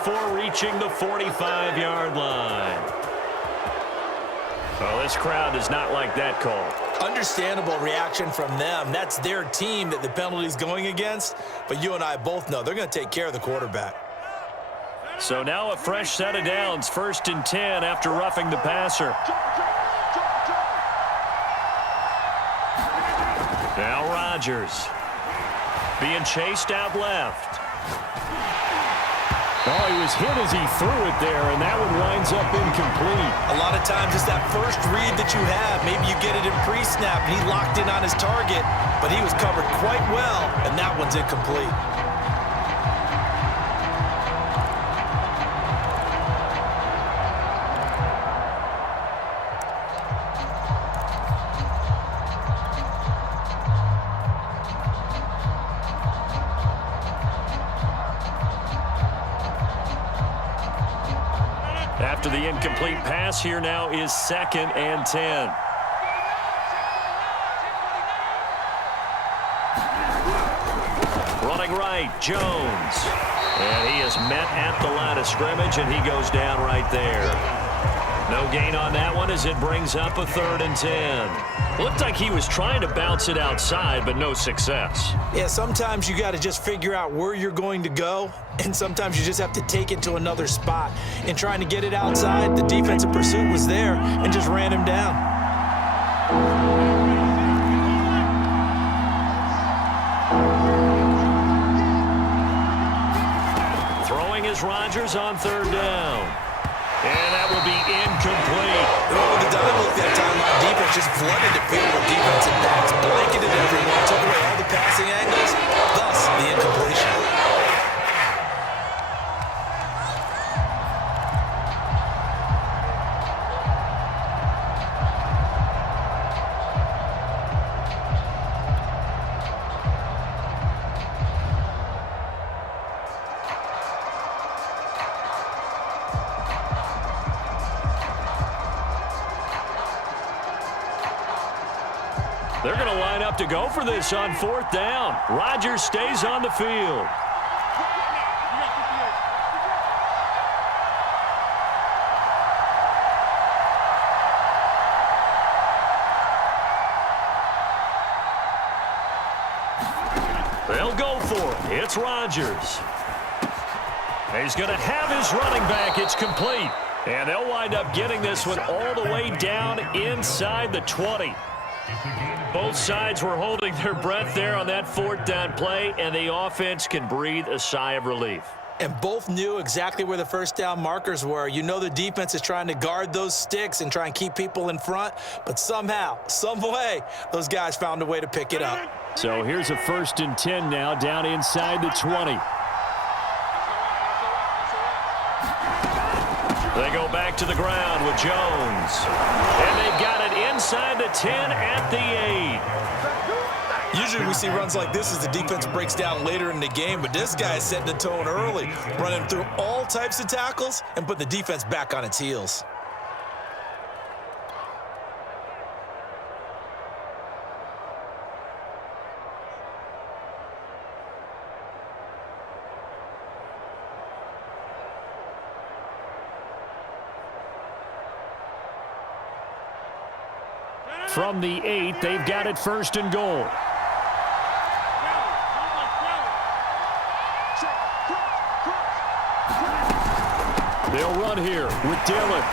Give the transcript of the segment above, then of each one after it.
before reaching the 45-yard line. Well, this crowd does not like that call. Understandable reaction from them. That's their team that the penalty is going against. But you and I both know they're going to take care of the quarterback. So now a fresh set of downs, 1st and 10 after roughing the passer. Now Rodgers being chased out left. Oh, he was hit as he threw it there, and that one winds up incomplete. A lot of times it's that first read that you have. Maybe you get it in pre-snap, and he locked in on his target, but he was covered quite well, and that one's incomplete. After the incomplete pass, here now is 2nd and 10. Running right, Jones. And he is met at the line of scrimmage, and he goes down right there. No gain on that one as it brings up a 3rd and 10. Looked like he was trying to bounce it outside, but no success. Yeah, sometimes you got to just figure out where you're going to go, and sometimes you just have to take it to another spot. In trying to get it outside, the defensive pursuit was there and just ran him down. Throwing is Rodgers on 3rd down. And that will be incomplete. Oh, the dynamic that time on defense just flooded the field with defensive backs, blanketed everyone, took away all the passing angles, thus the incompletion. They're going to line up to go for this on 4th down. Rodgers stays on the field. They'll go for it. It's Rodgers. He's going to have his running back. It's complete. And they'll wind up getting this one all the way down inside the 20. Both sides were holding their breath there on that 4th down play, and the offense can breathe a sigh of relief. And both knew exactly where the 1st down markers were. You know the defense is trying to guard those sticks and try and keep people in front, but somehow, some way, those guys found a way to pick it up. So here's a 1st and 10 now down inside the 20. They go back to the ground with Jones. And they've got it inside the 10 at the 8. Usually we see runs like this as the defense breaks down later in the game, but this guy is setting the tone early, running through all types of tackles and put the defense back on its heels. From the 8, they've got it 1st and goal. They'll run here with Dillon.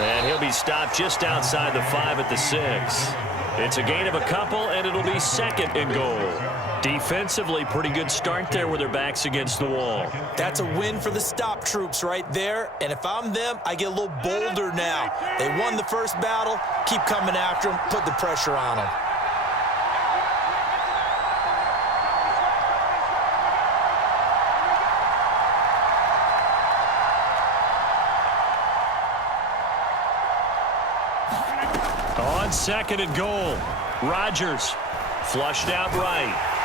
And he'll be stopped just outside the 5 at the 6. It's a gain of a couple, and it'll be 2nd and goal. Defensively, pretty good start there with their backs against the wall. That's a win for the stop troops right there. And if I'm them, I get a little bolder now. They won the first battle. Keep coming after them. Put the pressure on them. On 2nd and goal, Rodgers flushed out right.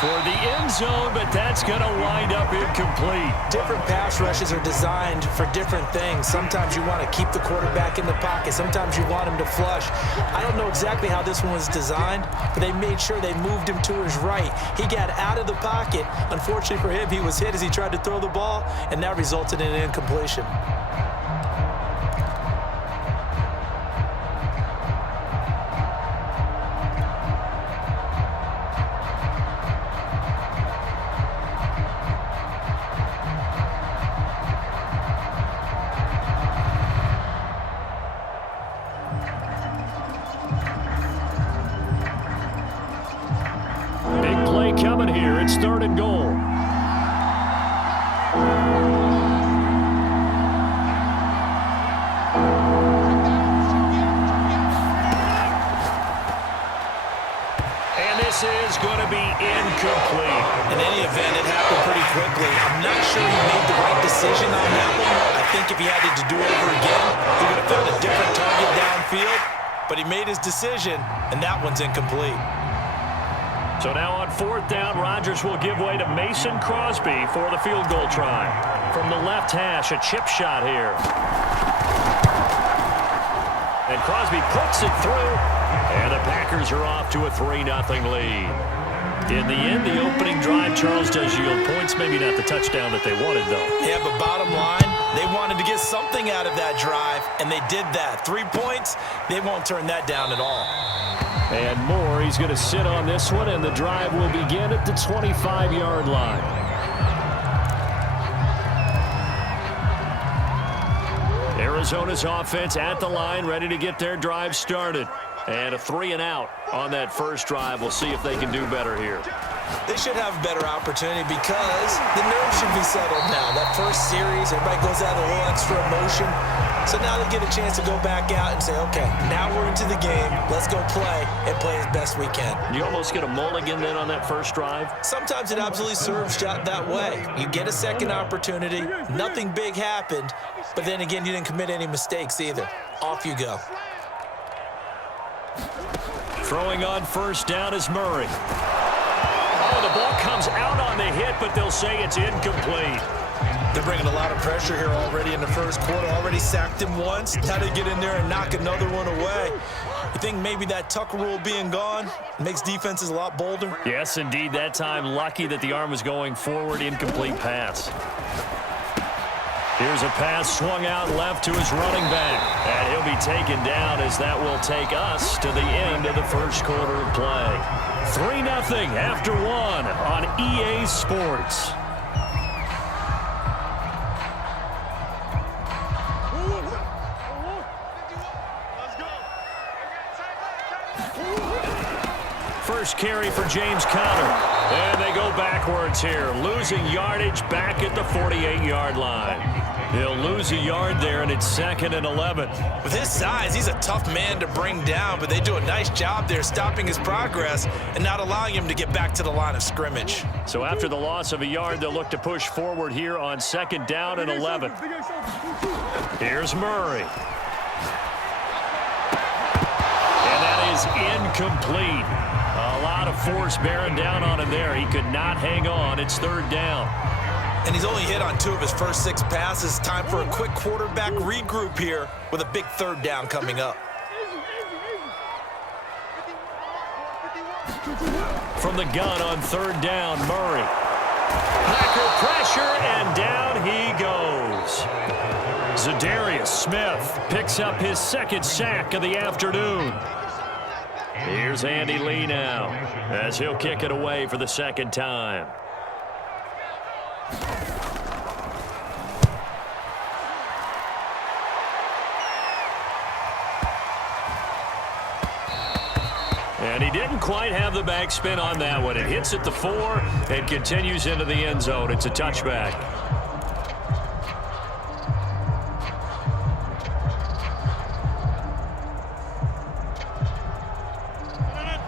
toward the end zone, but that's going to wind up incomplete. Different pass rushes are designed for different things. Sometimes you want to keep the quarterback in the pocket. Sometimes you want him to flush. I don't know exactly how this one was designed, but they made sure they moved him to his right. He got out of the pocket. Unfortunately for him, he was hit as he tried to throw the ball, and that resulted in an incompletion. Coming here, it's 3rd and goal. And this is going to be incomplete. In any event, it happened pretty quickly. I'm not sure he made the right decision on that one. I think if he had to do over again, he would have found a different target downfield. But he made his decision, and that one's incomplete. So now on 4th down, Rodgers will give way to Mason Crosby for the field goal try. From the left hash, a chip shot here. And Crosby puts it through, and the Packers are off to a 3-0 lead. In the end, the opening drive, Charles, does yield points. Maybe not the touchdown that they wanted, though. Yeah, but bottom line, they wanted to get something out of that drive, and they did that. 3 points, they won't turn that down at all. And Moore, he's going to sit on this one, and the drive will begin at the 25-yard line. Arizona's offense at the line, ready to get their drive started. And a 3-and-out on that first drive. We'll see if they can do better here. They should have a better opportunity because the nerves should be settled now. That first series, everybody goes out with a little extra emotion. So now they get a chance to go back out and say, okay, now we're into the game. Let's go play and play as best we can. You almost get a mulligan then on that first drive? Sometimes it absolutely serves that way. You get a second opportunity. Nothing big happened. But then again, you didn't commit any mistakes either. Off you go. Throwing on 1st down is Murray. Oh, the ball comes out on the hit, but they'll say it's incomplete. They're bringing a lot of pressure here already in the first quarter. Already sacked him once. Now they get in there and knock another one away. You think maybe that Tucker rule being gone makes defenses a lot bolder? Yes, indeed. That time, lucky that the arm was going forward. Incomplete pass. Here's a pass swung out left to his running back. And he'll be taken down as that will take us to the end of the first quarter of play. 3-0 after 1 on EA Sports. First carry for James Conner. And they go backwards here, losing yardage back at the 48-yard line. He'll lose a yard there, and it's 2nd and 11. With his size, he's a tough man to bring down, but they do a nice job there stopping his progress and not allowing him to get back to the line of scrimmage. So after the loss of a yard, they'll look to push forward here on 2nd down and 11. Here's Murray. And that is incomplete. A lot of force bearing down on him there. He could not hang on. It's 3rd down. And he's only hit on 2 of his first 6 passes. Time for a quick quarterback regroup here with a big 3rd down coming up. From the gun on 3rd down, Murray. Packer pressure, and down he goes. Zadarius Smith picks up his 2nd sack of the afternoon. Here's Andy Lee now as he'll kick it away for the 2nd time. And he didn't quite have the backspin on that one. It hits at the 4 and continues into the end zone. It's a touchback.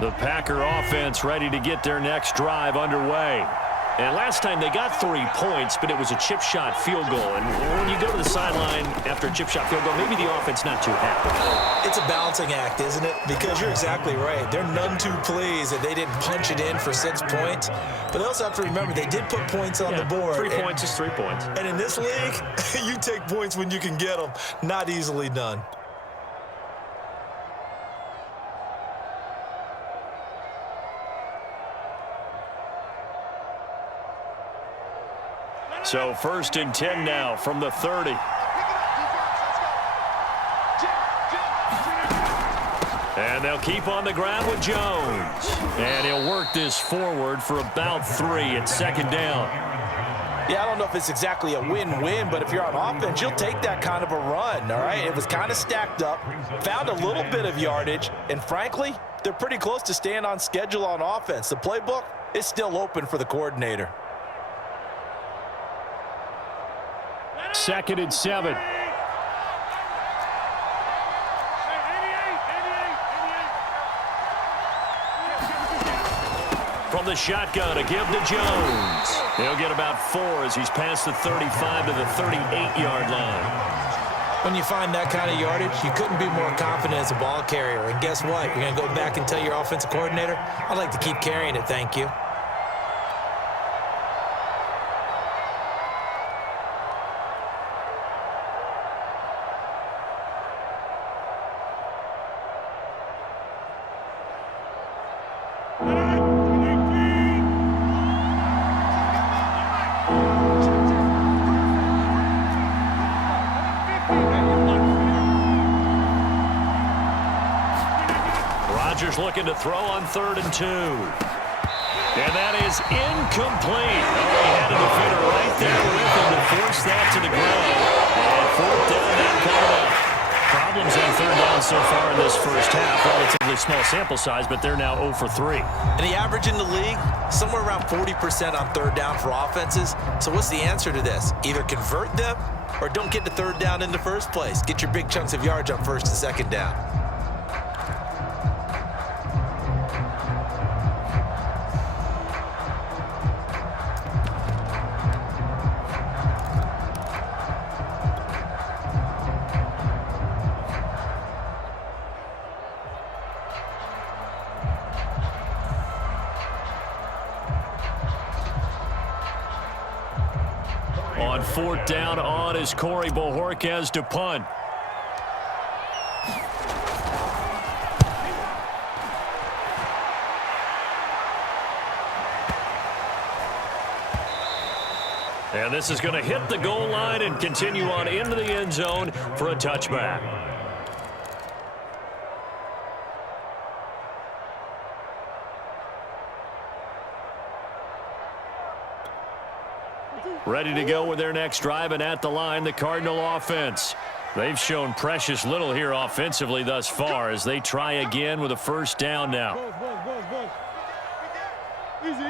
The Packer offense ready to get their next drive underway. And last time they got 3 points, but it was a chip shot field goal. And when you go to the sideline after a chip shot field goal, maybe the offense not too happy. It's a balancing act, isn't it? Because you're exactly right. They're none too pleased that they didn't punch it in for 6 points. But they also have to remember they did put points on the board. 3 points is 3 points. And in this league, you take points when you can get them. Not easily done. So 1st and 10 now from the 30. And they'll keep on the ground with Jones. And he'll work this forward for about 3 at 2nd down. Yeah, I don't know if it's exactly a win-win, but if you're on offense, you'll take that kind of a run, all right? It was kind of stacked up, found a little bit of yardage, and frankly, they're pretty close to staying on schedule on offense. The playbook is still open for the coordinator. 2nd and 7. From the shotgun, a give to Jones. He'll get about 4 as he's past the 35 to the 38-yard line. When you find that kind of yardage, you couldn't be more confident as a ball carrier. And guess what? You're going to go back and tell your offensive coordinator, I'd like to keep carrying it, thank you. Looking to throw on 3rd and 2. And that is incomplete. Oh, he had a defender right there with him to force that to the ground. And 4th down now coming up. Problems on 3rd down so far in this first half. Relatively small sample size, but they're now 0 for 3. And the average in the league, somewhere around 40% on 3rd down for offenses. So what's the answer to this? Either convert them or don't get to 3rd down in the first place. Get your big chunks of yards on 1st and 2nd down. On 4th down on is Corey Bojorquez to punt. And this is going to hit the goal line and continue on into the end zone for a touchback. Ready to go with their next drive, and at the line, the Cardinal offense. They've shown precious little here offensively thus far as they try again with a 1st down now. Easy.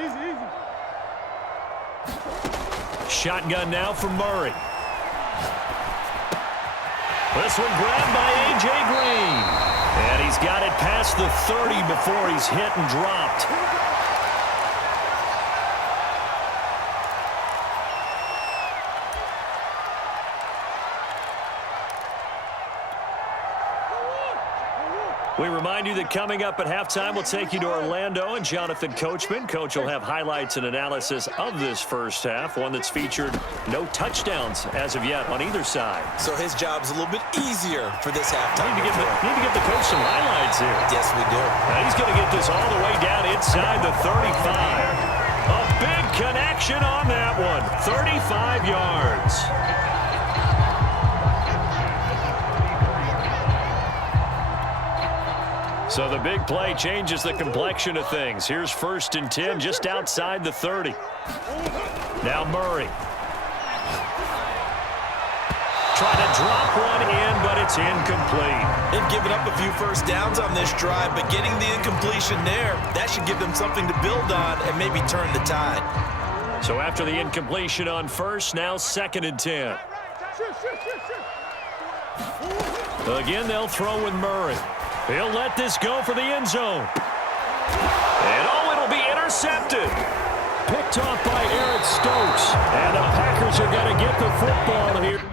Shotgun now from Murray. This one grabbed by A.J. Green. And he's got it past the 30 before he's hit and dropped. We remind you that coming up at halftime, we'll take you to Orlando and Jonathan Coachman. Coach will have highlights and analysis of this first half, one that's featured no touchdowns as of yet on either side. So his job's a little bit easier for this halftime. Need to give the coach some highlights here. Yes, we do. Now he's going to get this all the way down inside the 35. A big connection on that one. 35 yards. So the big play changes the complexion of things. Here's 1st and 10 just outside the 30. Now Murray. Trying to drop one in, but it's incomplete. They've given up a few 1st downs on this drive, but getting the incompletion there, that should give them something to build on and maybe turn the tide. So after the incompletion on 1st, now 2nd and 10. Again, they'll throw with Murray. He'll let this go for the end zone. And oh, it'll be intercepted. Picked off by Eric Stokes. And the Packers are going to get the football here.